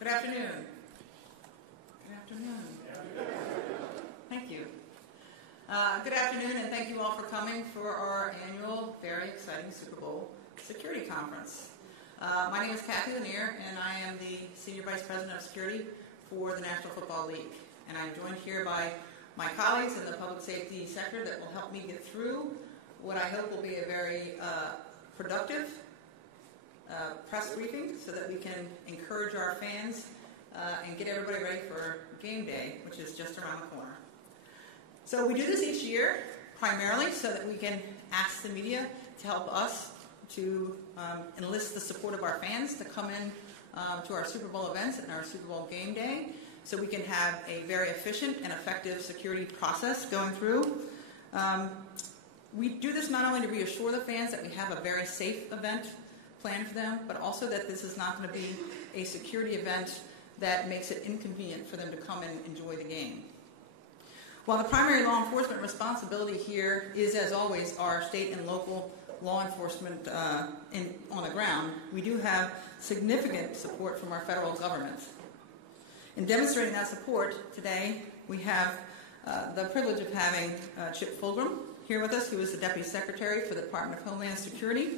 Good afternoon. Good afternoon. Thank you. Good afternoon, and thank you all for coming for our annual, very exciting Super Bowl Security Conference. My name is Kathy Lanier, and I am the Senior Vice President of Security for the National Football League. And I'm joined here by my colleagues in the public safety sector that will help me get through what I hope will be a very productive press briefing so that we can encourage our fans and get everybody ready for game day, which is just around the corner. So we do this each year primarily so that we can ask the media to help us to enlist the support of our fans to come in to our Super Bowl events and our Super Bowl game day so we can have a very efficient and effective security process going through. We do this not only to reassure the fans that we have a very safe event planned for them, but also that this is not going to be a security event that makes it inconvenient for them to come and enjoy the game. While the primary law enforcement responsibility here is, as always, our state and local law enforcement on the ground, we do have significant support from our federal government. In demonstrating that support, today we have the privilege of having Chip Fulgham here with us, who is the Deputy Secretary for the Department of Homeland Security,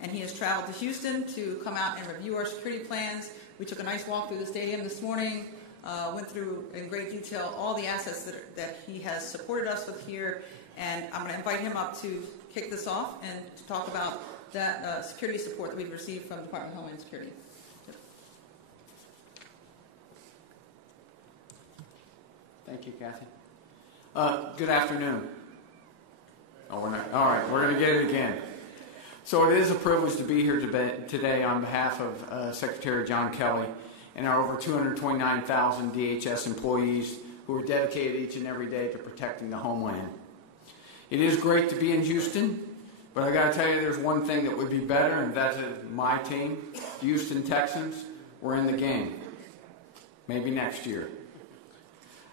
and he has traveled to Houston to come out and review our security plans. We took a nice walk through the stadium this morning, went through in great detail all the assets that he has supported us with here, and I'm going to invite him up to kick this off and to talk about that security support that we've received from the Department of Homeland Security. Thank you, Kathy. Good afternoon. Oh, we're not. All right, we're going to get it again. So it is a privilege to be here today on behalf of Secretary John Kelly and our over 229,000 DHS employees who are dedicated each and every day to protecting the homeland. It is great to be in Houston, but I got to tell you there's one thing that would be better, and that's my team, the Houston Texans. We're in the game. Maybe next year.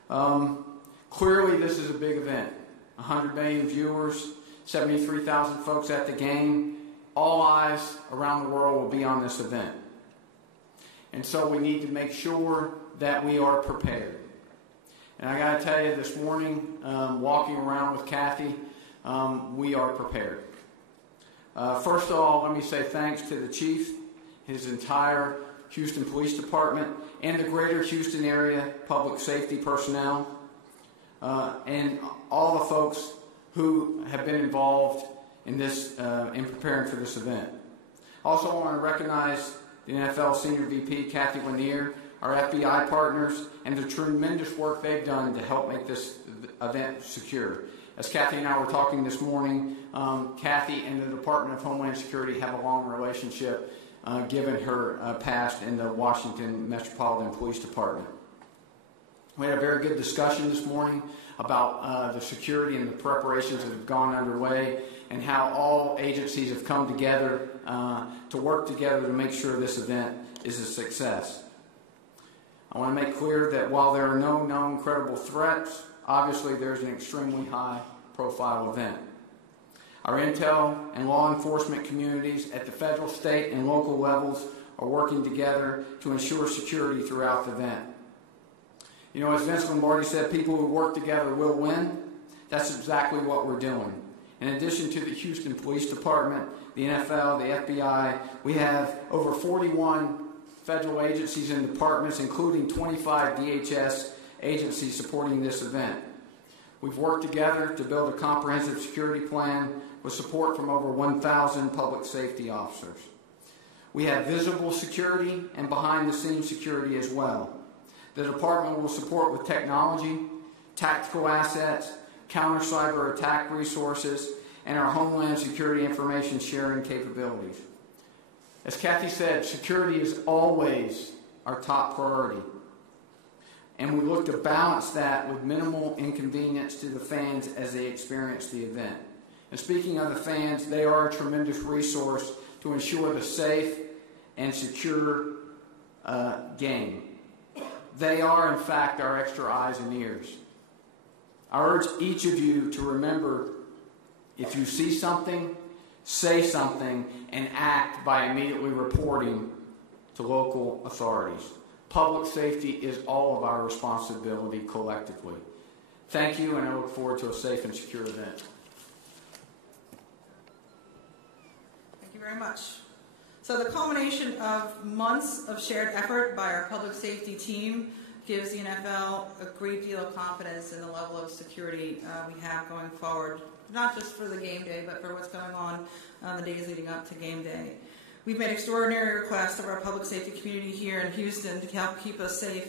Clearly, this is a big event. 100 million viewers, 73,000 folks at the game. All eyes around the world will be on this event. And so we need to make sure that we are prepared. And I got to tell you, this morning, walking around with Kathy, we are prepared. First of all, let me say thanks to the chief, his entire Houston Police Department, and the greater Houston area public safety personnel, and all the folks who have been involved in this, in preparing for this event. Also, I want to recognize the NFL Senior VP, Kathy Lanier, our FBI partners, and the tremendous work they've done to help make this event secure. As Kathy and I were talking this morning, Kathy and the Department of Homeland Security have a long relationship given her past in the Washington Metropolitan Police Department. We had a very good discussion this morning about the security and the preparations that have gone underway and how all agencies have come together to work together to make sure this event is a success. I want to make clear that while there are no known credible threats, obviously there's an extremely high-profile event. Our intel and law enforcement communities at the federal, state, and local levels are working together to ensure security throughout the event. You know, as Vince Lombardi said, people who work together will win. That's exactly what we're doing. In addition to the Houston Police Department, the NFL, the FBI, we have over 41 federal agencies and departments, including 25 DHS agencies supporting this event. We've worked together to build a comprehensive security plan with support from over 1,000 public safety officers. We have visible security and behind-the-scenes security as well. The department will support with technology, tactical assets, counter-cyber attack resources, and our Homeland Security information sharing capabilities. As Kathy said, security is always our top priority. And we look to balance that with minimal inconvenience to the fans as they experience the event. And speaking of the fans, they are a tremendous resource to ensure the safe and secure game. They are, in fact, our extra eyes and ears. I urge each of you to remember, if you see something, say something, and act by immediately reporting to local authorities. Public safety is all of our responsibility collectively. Thank you, and I look forward to a safe and secure event. Thank you very much. So the culmination of months of shared effort by our public safety team gives the NFL a great deal of confidence in the level of security we have going forward, not just for the game day, but for what's going on the days leading up to game day. We've made extraordinary requests of our public safety community here in Houston to help keep us safe,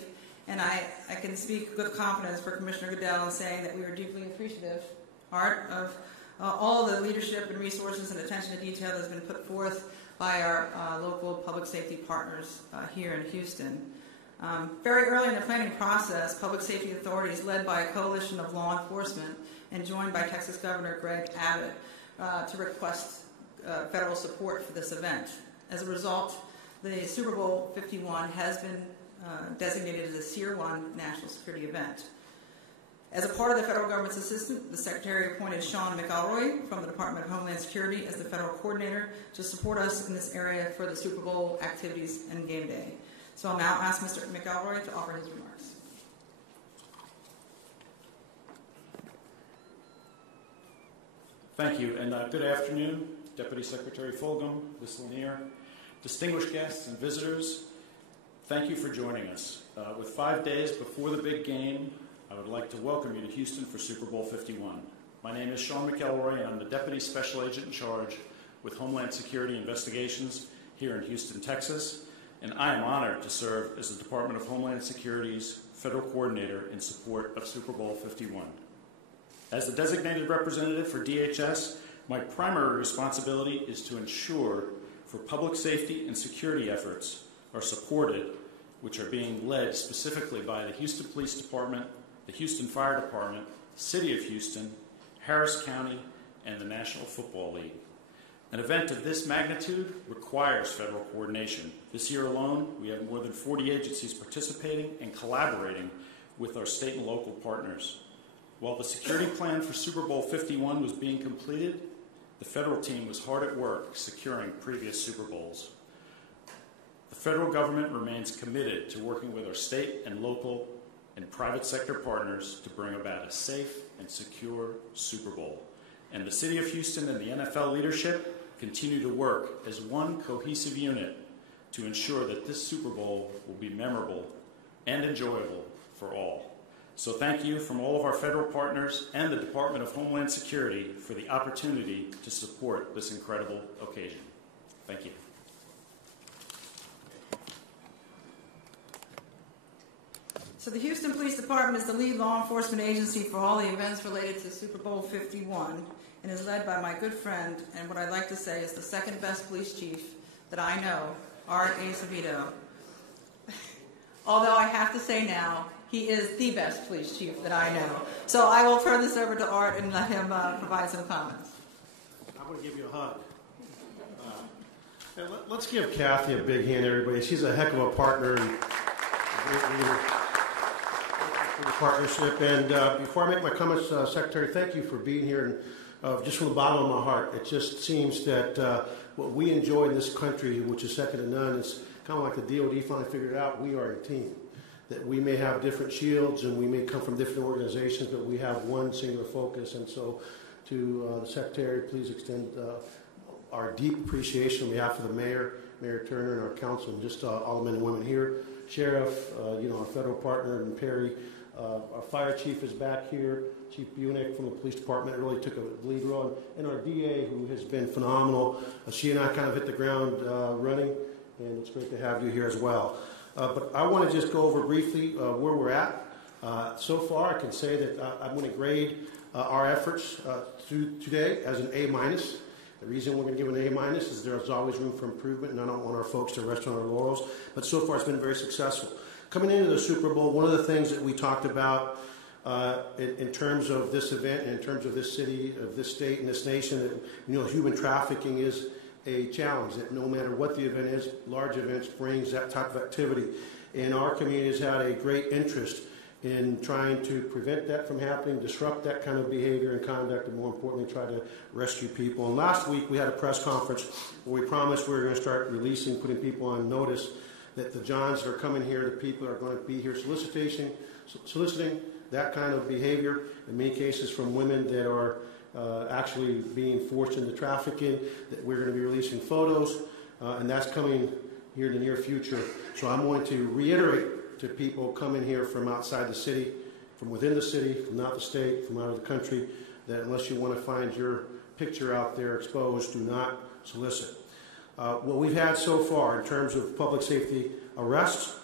and I can speak with confidence for Commissioner Goodell in saying that we are deeply appreciative, Art, of all the leadership and resources and attention to detail that has been put forth by our local public safety partners here in Houston. Very early in the planning process, public safety authorities led by a coalition of law enforcement and joined by Texas Governor Greg Abbott to request federal support for this event. As a result, the Super Bowl 51 has been designated as a Tier 1 national security event. As a part of the federal government's assistance, the Secretary appointed Sean McElroy from the Department of Homeland Security as the federal coordinator to support us in this area for the Super Bowl activities and game day. So I'll now ask Mr. McElroy to offer his remarks. Thank you, and good afternoon, Deputy Secretary Fulgham, Ms. Lanier, distinguished guests and visitors. Thank you for joining us. With 5 days before the big game, I would like to welcome you to Houston for Super Bowl 51. My name is Sean McElroy, and I'm the Deputy Special Agent in charge with Homeland Security Investigations here in Houston, Texas, and I am honored to serve as the Department of Homeland Security's Federal Coordinator in support of Super Bowl 51. As the designated representative for DHS, my primary responsibility is to ensure for public safety and security efforts are supported, which are being led specifically by the Houston Police Department, the Houston Fire Department, City of Houston, Harris County, and the National Football League. An event of this magnitude requires federal coordination. This year alone, we have more than 40 agencies participating and collaborating with our state and local partners. While the security plan for Super Bowl 51 was being completed, the federal team was hard at work securing previous Super Bowls. The federal government remains committed to working with our state and local and private sector partners to bring about a safe and secure Super Bowl. And the City of Houston and the NFL leadership continue to work as one cohesive unit to ensure that this Super Bowl will be memorable and enjoyable for all. So thank you from all of our federal partners and the Department of Homeland Security for the opportunity to support this incredible occasion. Thank you. So the Houston Police Department is the lead law enforcement agency for all the events related to Super Bowl 51 and is led by my good friend, and what I'd like to say is the second best police chief that I know, Art Acevedo. Although I have to say now, he is the best police chief that I know. So I will turn this over to Art and let him provide some comments. I'm going to give you a hug. Let's give Kathy a big hand, everybody. She's a heck of a partner and a great leader for the partnership. And before I make my comments, Secretary, thank you for being here. And just from the bottom of my heart, it just seems that what we enjoy in this country, which is second to none, is kind of like the DOD finally figured out, we are a team. That we may have different shields and we may come from different organizations, but we have one singular focus. And so to the Secretary, please extend our deep appreciation on behalf of the Mayor, Mayor Turner, and our council, and just all the men and women here. Sheriff, our federal partner, and Perry. Our fire chief is back here. Chief Bunick from the police department really took a lead role. And our DA, who has been phenomenal. She and I kind of hit the ground running, and it's great to have you here as well. But I want to just go over briefly where we're at. So far, I can say that I'm going to grade our efforts through today as an A-. The reason we're going to give an A- is there's always room for improvement, and I don't want our folks to rest on our laurels. But so far, it's been very successful. Coming into the Super Bowl, one of the things that we talked about in terms of this event, and in terms of this city, of this state, and this nation, that human trafficking is a challenge, that no matter what the event is, large events brings that type of activity. And our community has had a great interest in trying to prevent that from happening, disrupt that kind of behavior and conduct, and more importantly, try to rescue people. And last week we had a press conference where we promised we were going to start releasing, putting people on notice that the Johns that are coming here, the people that are going to be here soliciting that kind of behavior, in many cases from women that are actually being forced into trafficking, that we're going to be releasing photos, and that's coming here in the near future. So I'm going to reiterate to people coming here from outside the city, from within the city, from out the state, from out of the country, that unless you want to find your picture out there exposed, do not solicit. What we've had so far in terms of public safety arrests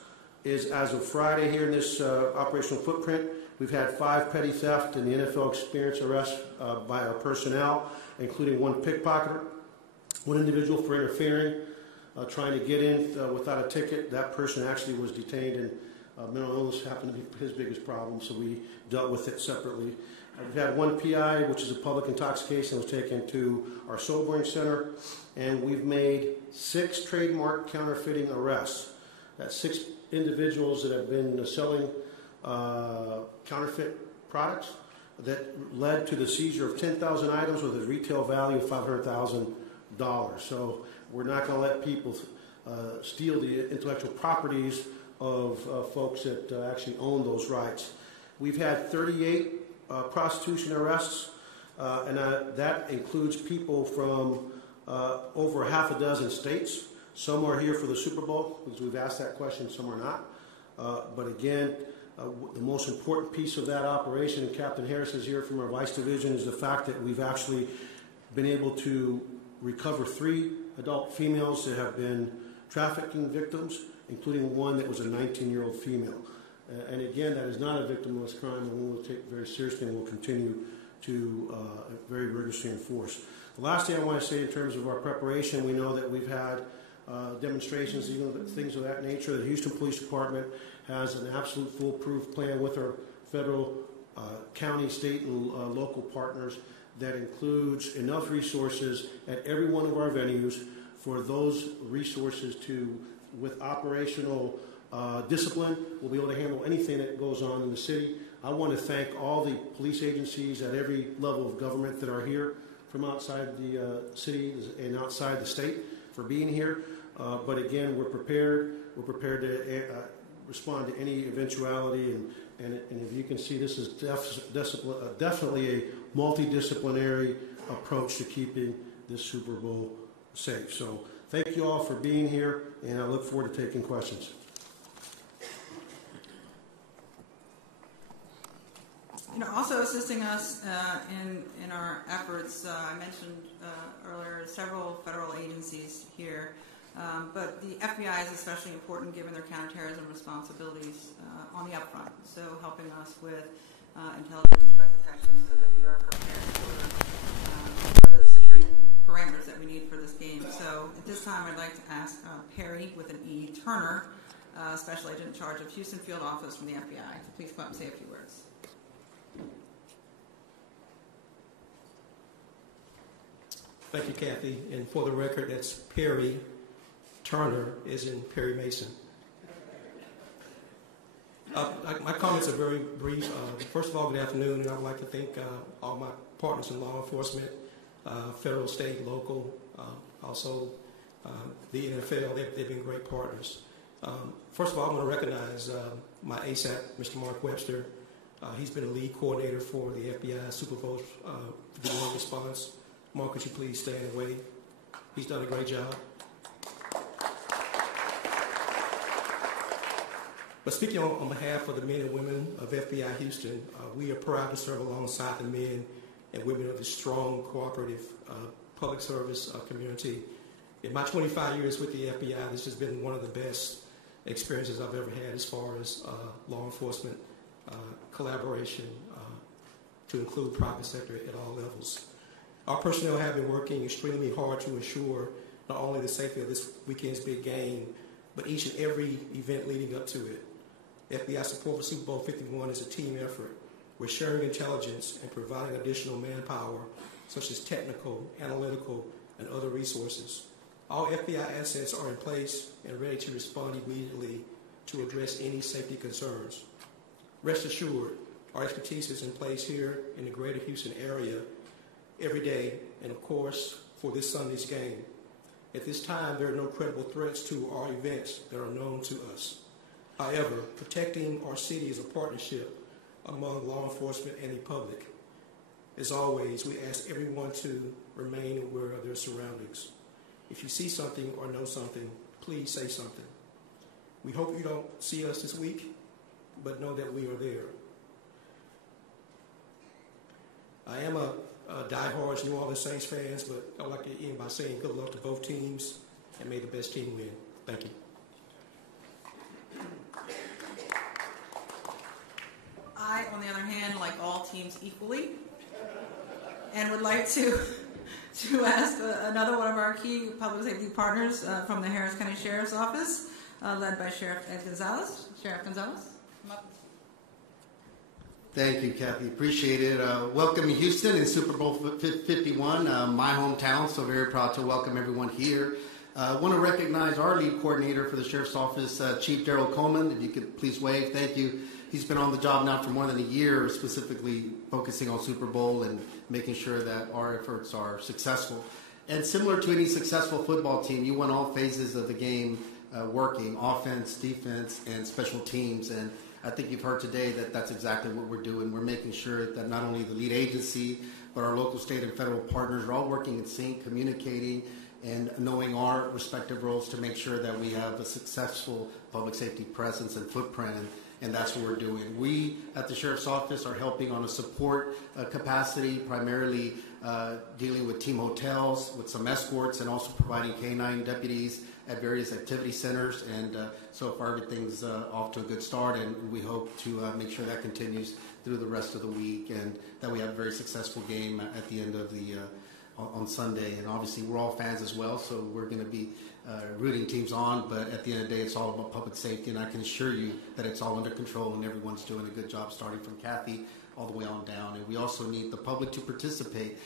is, as of Friday here in this operational footprint, we've had 5 petty theft and the NFL experience arrests by our personnel, including 1 pickpocketer, 1 individual for interfering, trying to get in without a ticket. That person actually was detained, and mental illness happened to be his biggest problem, so we dealt with it separately. We've had 1 PI, which is a public intoxication, was taken to our sobering center, and we've made 6 trademark counterfeiting arrests. That's 6 individuals that have been selling counterfeit products that led to the seizure of 10,000 items with a retail value of $500,000. So we're not going to let people steal the intellectual properties of folks that actually own those rights. We've had 38 prostitution arrests, and that includes people from over half a dozen states. Some are here for the Super Bowl, because we've asked that question, some are not. But again, the most important piece of that operation, and Captain Harris is here from our Vice Division, is the fact that we've actually been able to recover 3 adult females that have been trafficking victims, including 1 that was a 19-year-old female. And again, that is not a victimless crime, and we will take it very seriously, and we'll continue to very rigorously enforce. The last thing I want to say in terms of our preparation, we know that we've had demonstrations, things of that nature. The Houston Police Department has an absolute foolproof plan with our federal, county, state, and local partners that includes enough resources at every one of our venues for those resources to, with operational discipline, we'll be able to handle anything that goes on in the city. I want to thank all the police agencies at every level of government that are here from outside the city and outside the state for being here. But again, we're prepared. We're prepared to respond to any eventuality. And if you can see, this is definitely a multidisciplinary approach to keeping this Super Bowl safe. So thank you all for being here, and I look forward to taking questions. Also assisting us in our efforts, I mentioned earlier several federal agencies here, but the FBI is especially important given their counterterrorism responsibilities on the upfront, so helping us with intelligence, threat detection, so that we are prepared for the security parameters that we need for this game. So at this time, I'd like to ask Perry, with an E, Turner, Special Agent in charge of Houston Field Office from the FBI, to please come up and say a few words. Thank you, Kathy. And for the record, that's Perry Turner, as in Perry Mason. My comments are very brief. First of all, good afternoon, and I would like to thank all my partners in law enforcement, federal, state, local, also the NFL. They've been great partners. First of all, I want to recognize my ASAP, Mr. Mark Webster. He's been a lead coordinator for the FBI Super Bowl video response. Mark, could you please stand and wave? He's done a great job. But speaking on behalf of the men and women of FBI Houston, we are proud to serve alongside the men and women of this strong, cooperative public service community. In my 25 years with the FBI, this has been one of the best experiences I've ever had as far as law enforcement collaboration to include private sector at all levels. Our personnel have been working extremely hard to ensure not only the safety of this weekend's big game, but each and every event leading up to it. FBI support for Super Bowl 51 is a team effort. We're sharing intelligence and providing additional manpower, such as technical, analytical, and other resources. All FBI assets are in place and ready to respond immediately to address any safety concerns. Rest assured, our expertise is in place here in the greater Houston area every day, and of course, for this Sunday's game. At this time, there are no credible threats to our events that are known to us. However, protecting our city is a partnership among law enforcement and the public. As always, we ask everyone to remain aware of their surroundings. If you see something or know something, please say something. We hope you don't see us this week, but know that we are there. I am a diehard New Orleans Saints fans, but I'd like to end by saying good luck to both teams and may the best team win. Thank you. I, on the other hand, like all teams equally, and would like to ask another one of our key public safety partners from the Harris County Sheriff's Office, led by Sheriff Ed Gonzalez. Sheriff Gonzalez, come up. Thank you, Kathy. Appreciate it. Welcome to Houston in Super Bowl 51, my hometown, so very proud to welcome everyone here. I want to recognize our lead coordinator for the Sheriff's Office, Chief Daryl Coleman. If you could please wave. Thank you. He's been on the job now for more than a year, specifically focusing on Super Bowl and making sure that our efforts are successful. And similar to any successful football team, you want all phases of the game working, offense, defense, and special teams. And I think you've heard today that that's exactly what we're doing. We're making sure that not only the lead agency, but our local, state, and federal partners are all working in sync, communicating, and knowing our respective roles to make sure that we have a successful public safety presence and footprint. And that's what we're doing. We at the Sheriff's Office are helping on a support capacity, primarily dealing with team hotels, with some escorts, and also providing K-9 deputies at various activity centers. And so far, everything's off to a good start, and we hope to make sure that continues through the rest of the week, and that we have a very successful game at the end of the on Sunday. And obviously, we're all fans as well, so we're going to be rooting teams on, but at the end of the day, it's all about public safety, and I can assure you that it's all under control and everyone's doing a good job, starting from Kathy all the way on down. And we also need the public to participate,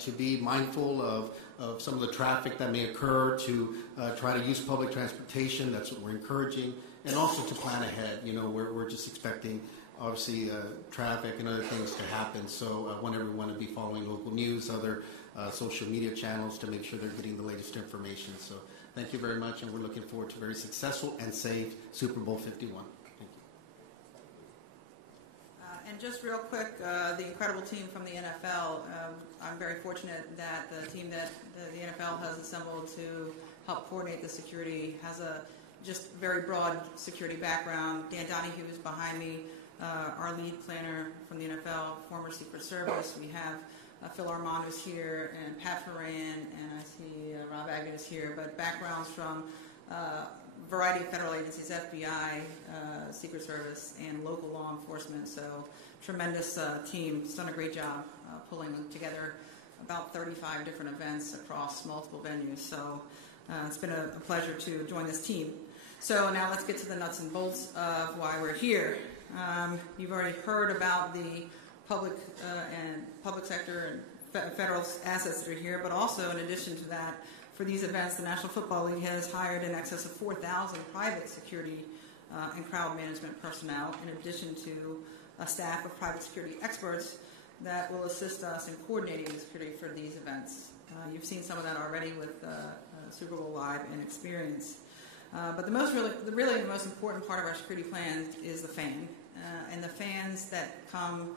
to be mindful of some of the traffic that may occur, to try to use public transportation. That's what we're encouraging, and also to plan ahead. You know, we're just expecting, obviously, traffic and other things to happen, so I want everyone to be following local news, other social media channels, to make sure they're getting the latest information. So thank you very much, and we're looking forward to a very successful and safe Super Bowl 51. Thank you. And just real quick, the incredible team from the NFL, I'm very fortunate that the team that the NFL has assembled to help coordinate the security has a just very broad security background. Dan Donahue is behind me, our lead planner from the NFL, former Secret Service. We have Phil Armand is here, and Pat Ferran, and I see Rob Agnew is here, but backgrounds from a variety of federal agencies, FBI, Secret Service, and local law enforcement. So tremendous team. It's done a great job pulling together about 35 different events across multiple venues. So it's been a pleasure to join this team. So now let's get to the nuts and bolts of why we're here. You've already heard about the public sector and federal assets that are here, but also in addition to that, for these events, the National Football League has hired in excess of 4,000 private security and crowd management personnel, in addition to a staff of private security experts that will assist us in coordinating the security for these events. You've seen some of that already with Super Bowl Live and Experience. But the most important part of our security plan is the fan, and the fans that come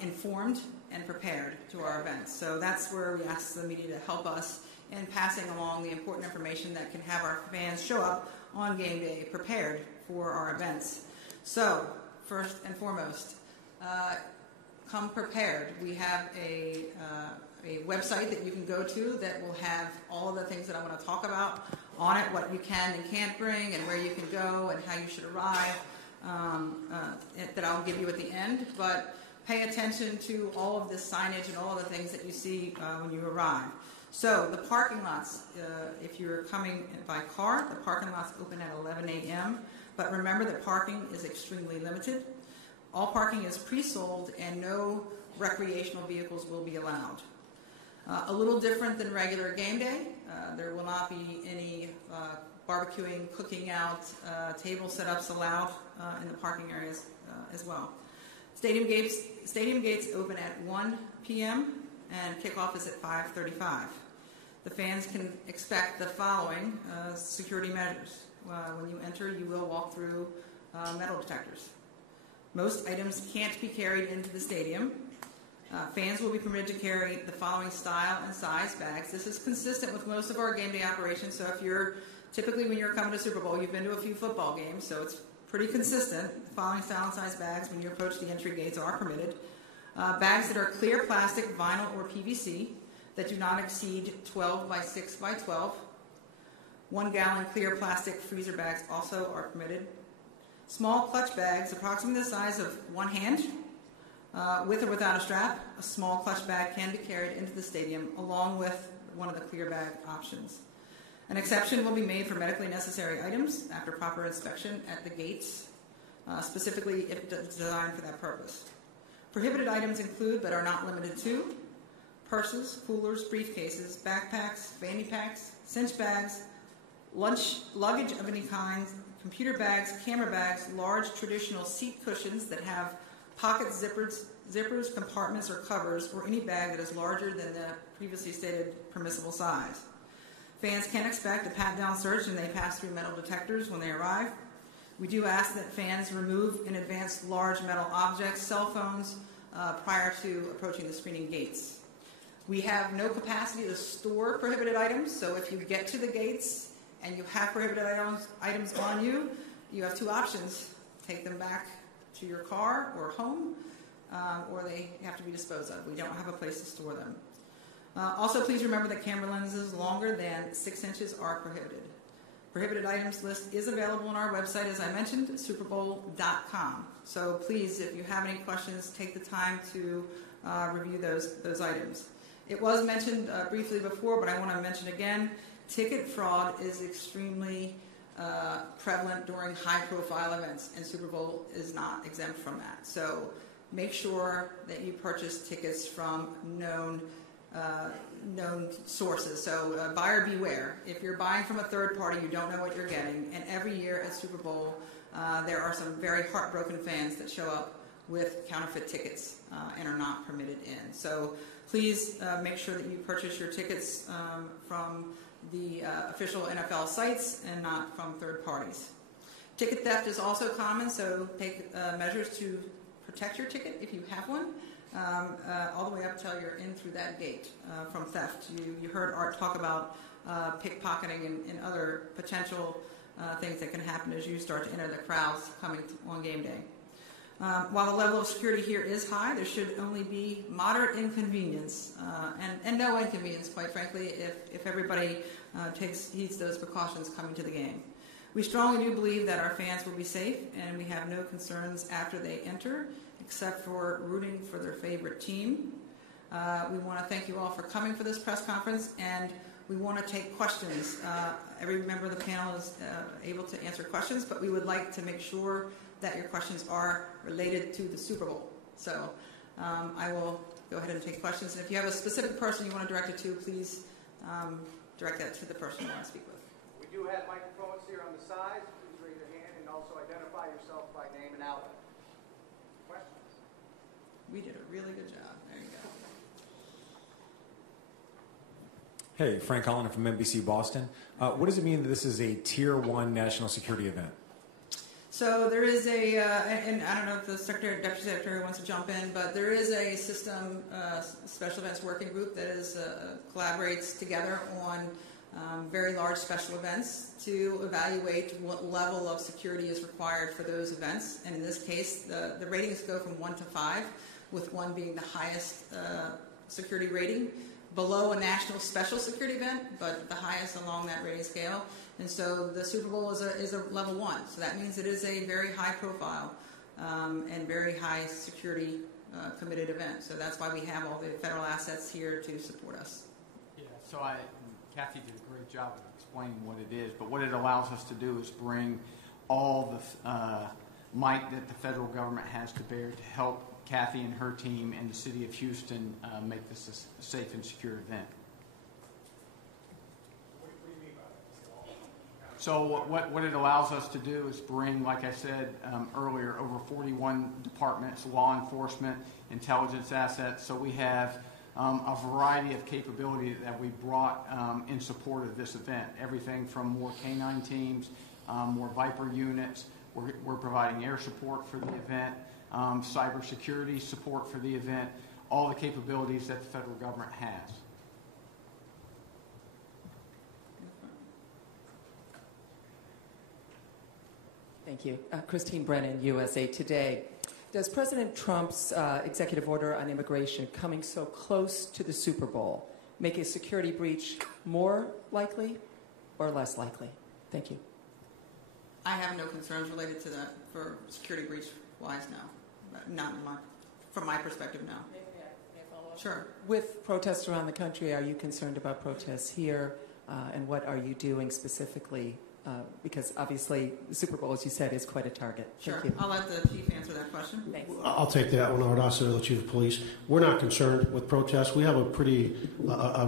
informed and prepared to our events. So that's where we ask the media to help us in passing along the important information that can have our fans show up on game day prepared for our events. So first and foremost, come prepared. We have a website that you can go to that will have all of the things that I want to talk about on it, what you can and can't bring, and where you can go, and how you should arrive, that I'll give you at the end. But pay attention to all of this signage and all of the things that you see when you arrive. So the parking lots, if you're coming by car, the parking lots open at 11 a.m. But remember that parking is extremely limited. All parking is pre-sold, and no recreational vehicles will be allowed. A little different than regular game day. There will not be any barbecuing, cooking out, table setups allowed in the parking areas as well. Stadium gates open at 1 p.m. and kickoff is at 5:35. The fans can expect the following security measures. When you enter, you will walk through metal detectors. Most items can't be carried into the stadium. Fans will be permitted to carry the following style and size bags. This is consistent with most of our game day operations, so if you're typically when you're coming to Super Bowl, you've been to a few football games, so it's pretty consistent. The following style and size bags when you approach the entry gates are permitted. Bags that are clear plastic, vinyl, or PVC that do not exceed 12 by 6 by 12. 1 gallon clear plastic freezer bags also are permitted. Small clutch bags, approximately the size of one hand, with or without a strap. A small clutch bag can be carried into the stadium along with one of the clear bag options. An exception will be made for medically necessary items after proper inspection at the gates, specifically if designed for that purpose. Prohibited items include, but are not limited to, purses, coolers, briefcases, backpacks, fanny packs, cinch bags, luggage of any kind, computer bags, camera bags, large traditional seat cushions that have pocket zippers, compartments, or covers, or any bag that is larger than the previously stated permissible size. Fans can expect a pat-down search when they pass through metal detectors when they arrive. We do ask that fans remove in advance large metal objects, cell phones, prior to approaching the screening gates. We have no capacity to store prohibited items, so if you get to the gates and you have prohibited items on you, you have two options. Take them back to your car or home, or they have to be disposed of. We don't have a place to store them. Also, please remember that camera lenses longer than 6 inches are prohibited. Prohibited items list is available on our website, as I mentioned, superbowl.com. So please, if you have any questions, take the time to review those items. It was mentioned briefly before, but I want to mention again, ticket fraud is extremely prevalent during high-profile events, and Super Bowl is not exempt from that. So make sure that you purchase tickets from known sources. So buyer beware. If you're buying from a third party, you don't know what you're getting. And every year at Super Bowl, there are some very heartbroken fans that show up with counterfeit tickets and are not permitted in. So please make sure that you purchase your tickets from the official NFL sites and not from third parties. Ticket theft is also common, so take measures to protect your ticket if you have one. All the way up till you're in through that gate from theft. You heard Art talk about pickpocketing and other potential things that can happen as you start to enter the crowds coming on game day. While the level of security here is high, there should only be moderate inconvenience and no inconvenience, quite frankly, if everybody heeds those precautions coming to the game. We strongly do believe that our fans will be safe, and we have no concerns after they enter, except for rooting for their favorite team. We want to thank you all for coming for this press conference, and we want to take questions. Every member of the panel is able to answer questions, but we would like to make sure that your questions are related to the Super Bowl. So I will go ahead and take questions. And if you have a specific person you want to direct it to, please direct that to the person you want to speak with. We do have microphones here on the sides. Please raise your hand and also identify yourself by name and outlet. Questions? We did a really good job. There you go. Hey, Frank Collin from NBC Boston. What does it mean that this is a Tier 1 national security event? So there is and I don't know if the Deputy Secretary wants to jump in, but there is a system special events working group that collaborates together on very large special events to evaluate what level of security is required for those events. And in this case, the ratings go from 1 to 5, with 1 being the highest security rating, below a national special security event, but the highest along that rating scale. And so the Super Bowl is a level 1. So that means it is a very high profile and very high security committed event. So that's why we have all the federal assets here to support us. Yeah, so Kathy did a great job of explaining what it is, but what it allows us to do is bring all the might that the federal government has to bear to help Kathy and her team and the city of Houston make this a safe and secure event. What do you mean by that? So what it allows us to do is bring, like I said earlier, over 41 departments, law enforcement, intelligence assets. So we have a variety of capability that we brought in support of this event. Everything from more K-9 teams, more Viper units. We're providing air support for the event, cybersecurity support for the event, all the capabilities that the federal government has. Thank you. Christine Brennan, USA Today. Does President Trump's executive order on immigration coming so close to the Super Bowl make a security breach more likely or less likely? Thank you. I have no concerns related to that for security breach wise now. Not in from my perspective now. May I follow up? Sure. With protests around the country, are you concerned about protests here? And what are you doing specifically? Because obviously the Super Bowl, as you said, is quite a target. Sure. Thank you. I'll let the chief answer that question. Thanks. I'll take that one, Art Ossow, the Chief of Police. We're not concerned with protests. We have a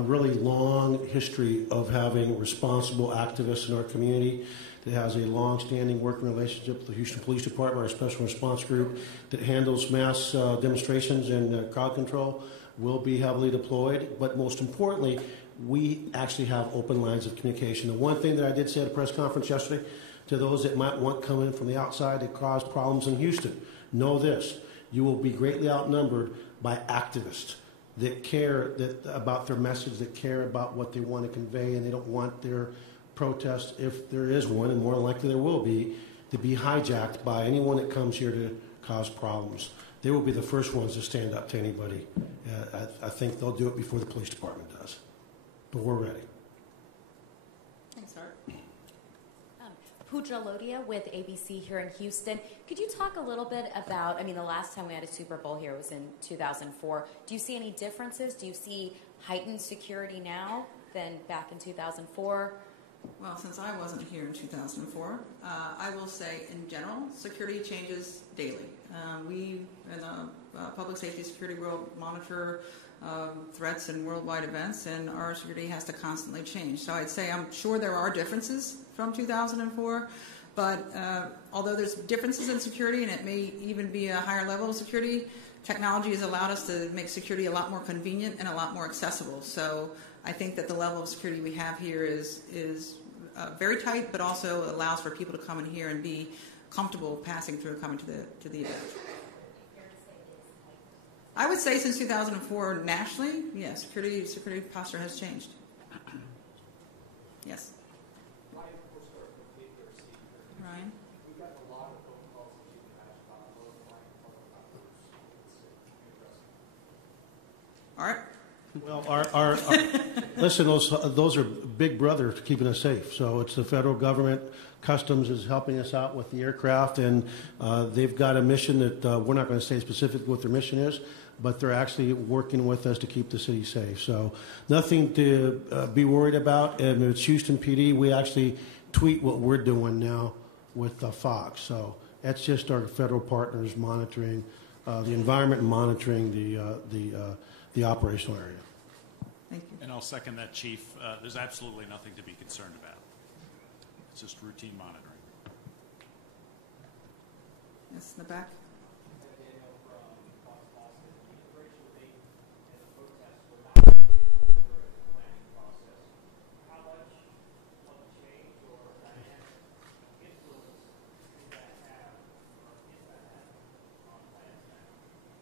really long history of having responsible activists in our community that has a long-standing working relationship with the Houston Police Department, our special response group that handles mass demonstrations and crowd control will be heavily deployed. But most importantly, we actually have open lines of communication. The one thing that I did say at a press conference yesterday to those that might want to come in from the outside to cause problems in Houston, know this: you will be greatly outnumbered by activists that care about their message, that care about what they want to convey, and they don't want their protest, if there is one, and more likely there will be, to be hijacked by anyone that comes here to cause problems. They will be the first ones to stand up to anybody. I think they'll do it before the police department does. But we're ready. Thanks, Art. Pooja Lodia with ABC here in Houston. Could you talk a little bit about, the last time we had a Super Bowl here was in 2004. Do you see any differences? Do you see heightened security now than back in 2004? Well, since I wasn't here in 2004, I will say in general, security changes daily. We, in the public safety security world, monitor threats and worldwide events, and our security has to constantly change. So I'd say I'm sure there are differences from 2004, but although there's differences in security, and it may even be a higher level of security, technology has allowed us to make security a lot more convenient and a lot more accessible. So I think that the level of security we have here is very tight, but also allows for people to come in here and be comfortable passing through, coming to the event. I would say since 2004 nationally, yes, security posture has changed. Yes. Ryan? We've gotten a lot of phone calls that you can ask about All right. Well, listen, those are Big Brother keeping us safe. So it's the federal government. Customs is helping us out with the aircraft, and they've got a mission that we're not going to say specifically what their mission is, but they're actually working with us to keep the city safe. So nothing to be worried about. And it's Houston PD. We actually tweet what we're doing now with Fox. So that's just our federal partners monitoring the environment and monitoring the operational area. Thank you. And I'll second that, Chief. There's absolutely nothing to be concerned about. It's just routine monitoring. Yes, in the back.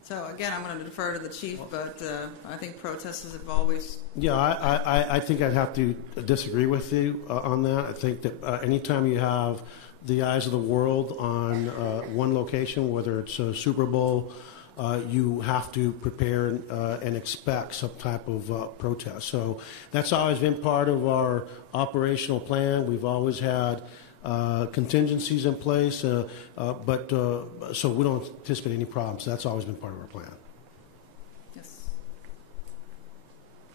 So again, I'm going to defer to the chief, but I think protests have always. Yeah, I think I'd have to disagree with you on that. I think that anytime you have the eyes of the world on one location, whether it's a Super Bowl, you have to prepare and expect some type of protest. So that's always been part of our operational plan. We've always had contingencies in place, but so we don't anticipate any problems. That's always been part of our plan. Yes.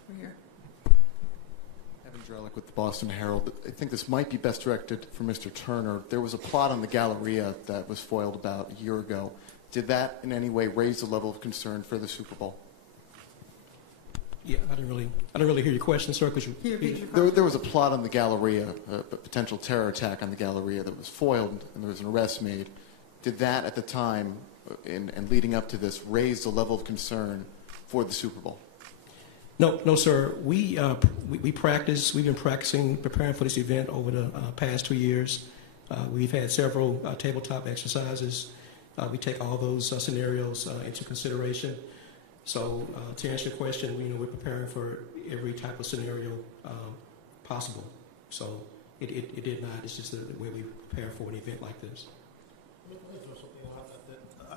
We're here. Evan Drellick with the Boston Herald. I think this might be best directed for Mr. Turner. There was a plot on the Galleria that was foiled about a year ago. Did that in any way raise the level of concern for the Super Bowl? Yeah, I didn't really hear your question, sir. Could you? There was a plot on the Galleria, a potential terror attack on the Galleria that was foiled, and there was an arrest made. Did that at the time and leading up to this raise the level of concern for the Super Bowl? No, sir. We practice. We've been practicing, preparing for this event over the past 2 years. We've had several tabletop exercises. We take all those scenarios into consideration. So to answer your question, we're preparing for every type of scenario possible. So it did not. It's just the way we prepare for an event like this.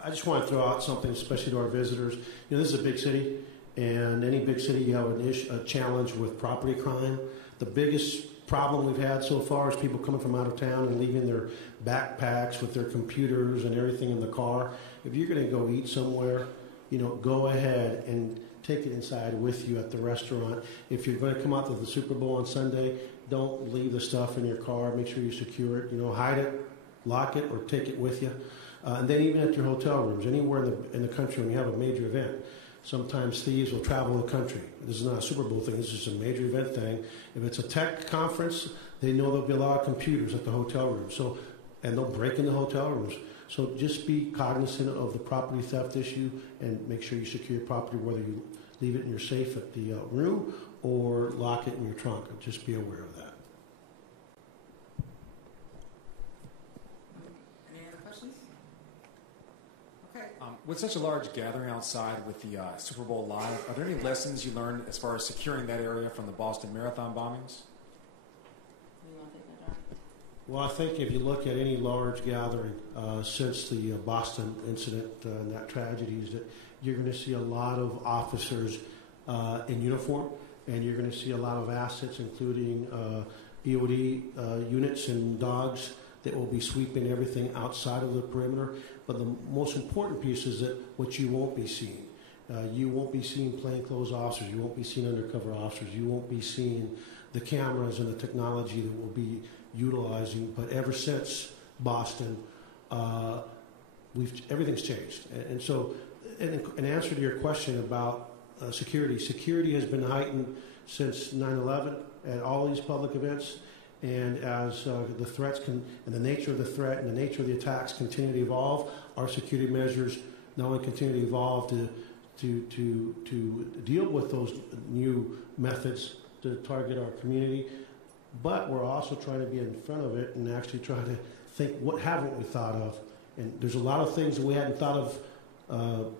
I just want to throw out something, especially to our visitors. This is a big city, and any big city, you have a challenge with property crime. The biggest problem we've had so far is people coming from out of town and leaving their backpacks with their computers and everything in the car. If you're going to go eat somewhere, go ahead and take it inside with you at the restaurant. If you're going to come out to the Super Bowl on Sunday, don't leave the stuff in your car. Make sure you secure it. Hide it, lock it, or take it with you. And then even at your hotel rooms, anywhere in the country when you have a major event, sometimes thieves will travel the country. This is not a Super Bowl thing. This is just a major event thing. If it's a tech conference, they know there'll be a lot of computers at the hotel room. And they'll break into hotel rooms. So just be cognizant of the property theft issue and make sure you secure your property, whether you leave it in your safe at the room or lock it in your trunk. Just be aware of that. Any other questions? Okay. With such a large gathering outside with the Super Bowl live, are there any lessons you learned as far as securing that area from the Boston Marathon bombings? Well, I think if you look at any large gathering since the Boston incident and that tragedy, is that you're going to see a lot of officers in uniform, and you're going to see a lot of assets, including EOD units and dogs that will be sweeping everything outside of the perimeter. But the most important piece is that what you won't be seeing. You won't be seeing plainclothes officers. You won't be seeing undercover officers. You won't be seeing the cameras and the technology that will be utilizing. But ever since Boston, everything's changed. And so, in answer to your question about security has been heightened since 9/11 at all these public events. And as the threats and the nature of the threat and the nature of the attacks continue to evolve, our security measures not only continue to evolve to deal with those new methods to target our community, but we're also trying to be in front of it and actually trying to think, what haven't we thought of? And there's a lot of things that we hadn't thought of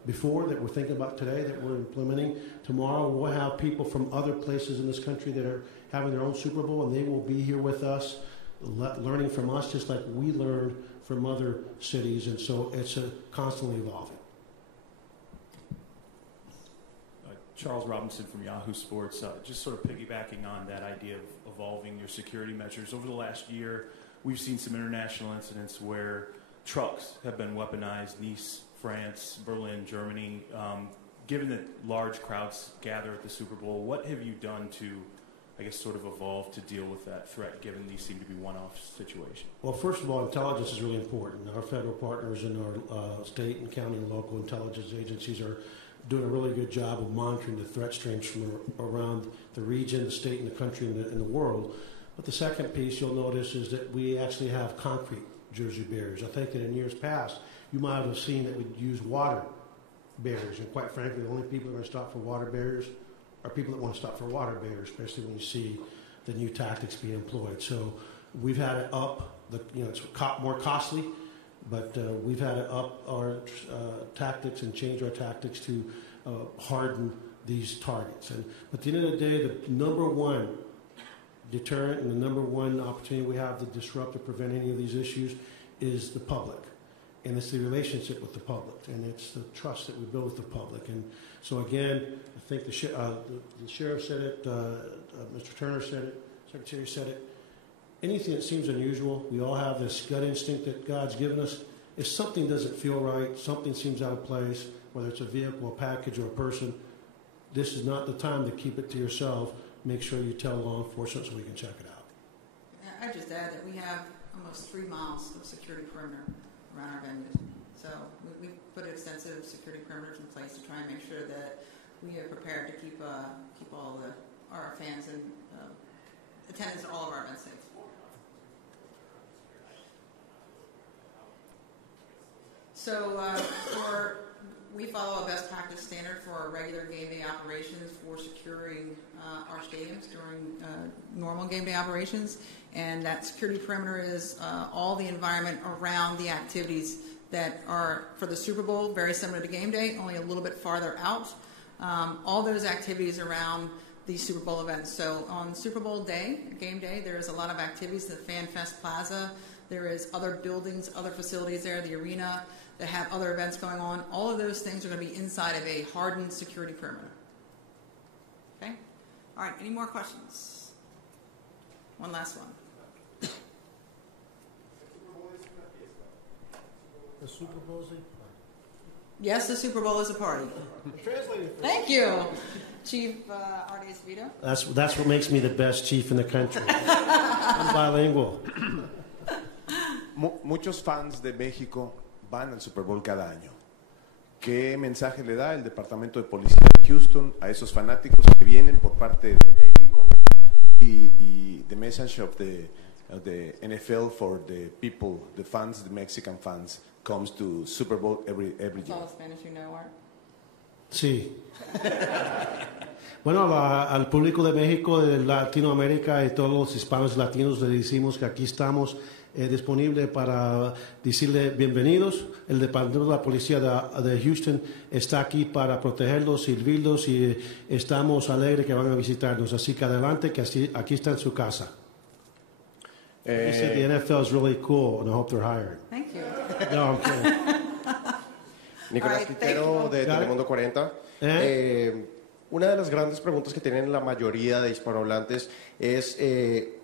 before that we're thinking about today that we're implementing. Tomorrow we'll have people from other places in this country that are having their own Super Bowl, and they will be here with us, learning from us just like we learned from other cities. And so it's constantly evolving. Charles Robinson from Yahoo Sports. Just sort of piggybacking on that idea of evolving your security measures. Over the last year, we've seen some international incidents where trucks have been weaponized, Nice, France, Berlin, Germany. Given that large crowds gather at the Super Bowl, what have you done to, I guess, sort of evolve to deal with that threat, given these seem to be one-off situations? Well, first of all, intelligence is really important. Our federal partners and our state and county and local intelligence agencies are doing a really good job of monitoring the threat streams from around the region, the state, and the country, and the world. But the second piece you'll notice is that we actually have concrete Jersey barriers. I think that in years past, you might have seen that we'd use water barriers, and quite frankly, the only people that are going to stop for water barriers are people that want to stop for water barriers, especially when you see the new tactics being employed. So we've had it up. It's more costly, but we've had to up our tactics and change our tactics to harden these targets. And at the end of the day, the number one deterrent and the number one opportunity we have to disrupt or prevent any of these issues is the public. And it's the relationship with the public, and it's the trust that we build with the public. And so again, I think the sheriff said it, Mr. Turner said it, Secretary said it. Anything that seems unusual, we all have this gut instinct that God's given us. If something doesn't feel right, something seems out of place, whether it's a vehicle, a package, or a person, this is not the time to keep it to yourself. Make sure you tell law enforcement so we can check it out. I just add that we have almost 3 miles of security perimeter around our venues. So we put extensive security perimeters in place to try and make sure that we are prepared to keep all our fans and attendance at all of our events safe. So for we follow a best practice standard for our regular game day operations for securing our stadiums during normal game day operations. And that security perimeter is all the environment around the activities that are for the Super Bowl, very similar to game day, only a little bit farther out. All those activities around the Super Bowl events. So on Super Bowl day, game day, there's a lot of activities, the Fan Fest Plaza. There is other buildings, other facilities there, the arena that have other events going on. All of those things are going to be inside of a hardened security perimeter. Okay? All right, any more questions? One last one. The Super Bowl is Yes, the Super Bowl is a party. Thank you, Chief Ardias Vito. That's what makes me the best chief in the country. I'm bilingual. Muchos fans de México van al Super Bowl cada año. ¿Qué mensaje le da el Departamento de Policía de Houston a esos fanáticos que vienen por parte de México y the message of the NFL for the people, the fans, the Mexican fans, comes to Super Bowl every year? All Spanish you know, Art? Sí. Bueno, al público de México, de Latinoamérica y todos los hispanos latinos le decimos que aquí estamos disponibles para decirle bienvenidos. El Departamento de la Policía de Houston está aquí para protegerlos, servirlos y estamos alegres que van a visitarnos. Así que adelante, que aquí está en su casa. He said the NFL is really cool and I hope they're hired. Thank you. No, I'm kidding. Nicolás Quintero de Telemundo 40. Una de las grandes preguntas que tienen la mayoría de hispanohablantes es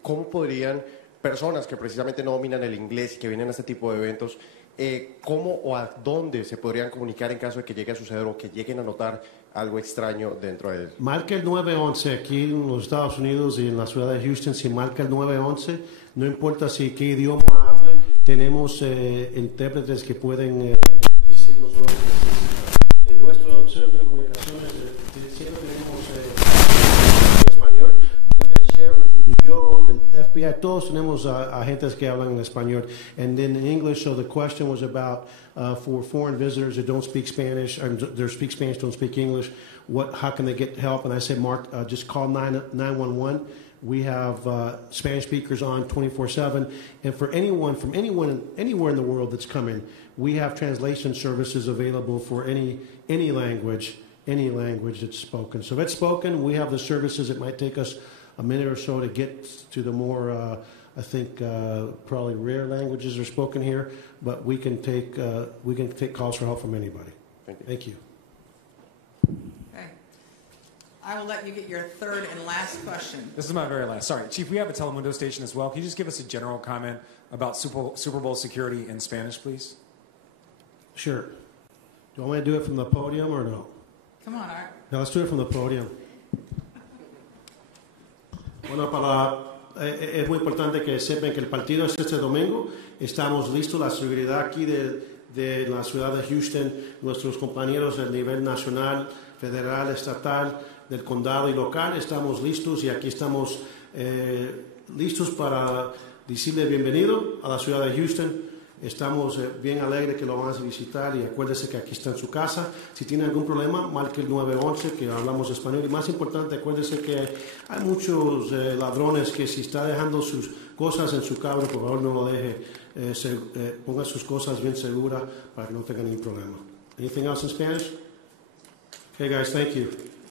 cómo podrían personas que precisamente no dominan el inglés y que vienen a este tipo de eventos, cómo o a dónde se podrían comunicar en caso de que llegue a suceder o que lleguen a notar algo extraño dentro de él. Marca el 911 aquí en los Estados Unidos y en la ciudad de Houston. Si marca el 911, no importa si qué idioma hable, tenemos intérpretes que pueden decirnos lo que necesitan. En nuestro centro de comunicaciones siempre tenemos en español. El sheriff, yo, el FBI, todos tenemos agentes que hablan en español. And then in English, so the question was about for foreign visitors that don't speak Spanish, or they speak Spanish, don't speak English, how can they get help? And I said, Mark, just call 911. We have Spanish speakers on 24/7, and for anyone from anywhere in the world that's coming, we have translation services available for any language that's spoken. So if it's spoken, we have the services. It might take us a minute or so to get to the more, I think, probably rare languages are spoken here, but we can take calls for help from anybody. Thank you. Okay. I will let you get your third and last question. This is my very last. Sorry, Chief, we have a Telemundo station as well. Can you just give us a general comment about Super Bowl security in Spanish, please? Sure. Do you want me to do it from the podium or no? Come on, Art. No, let's do it from the podium. Bueno, es muy importante que sepan que el partido es este domingo. Estamos listos, la seguridad aquí de la ciudad de Houston, nuestros compañeros del nivel nacional, federal, estatal, del condado y local, estamos listos y aquí estamos listos para decirle bienvenido a la ciudad de Houston. Estamos bien alegres que lo van a visitar y acuérdese que aquí está en su casa. Si tiene algún problema, marque el 911, que hablamos español. Y más importante, acuérdese que hay muchos ladrones que si está dejando sus cosas en su carro, por favor no lo deje. Ponga sus cosas bien seguras para que no tenga ningún problema. Anything else in Spanish? Okay, guys, thank you.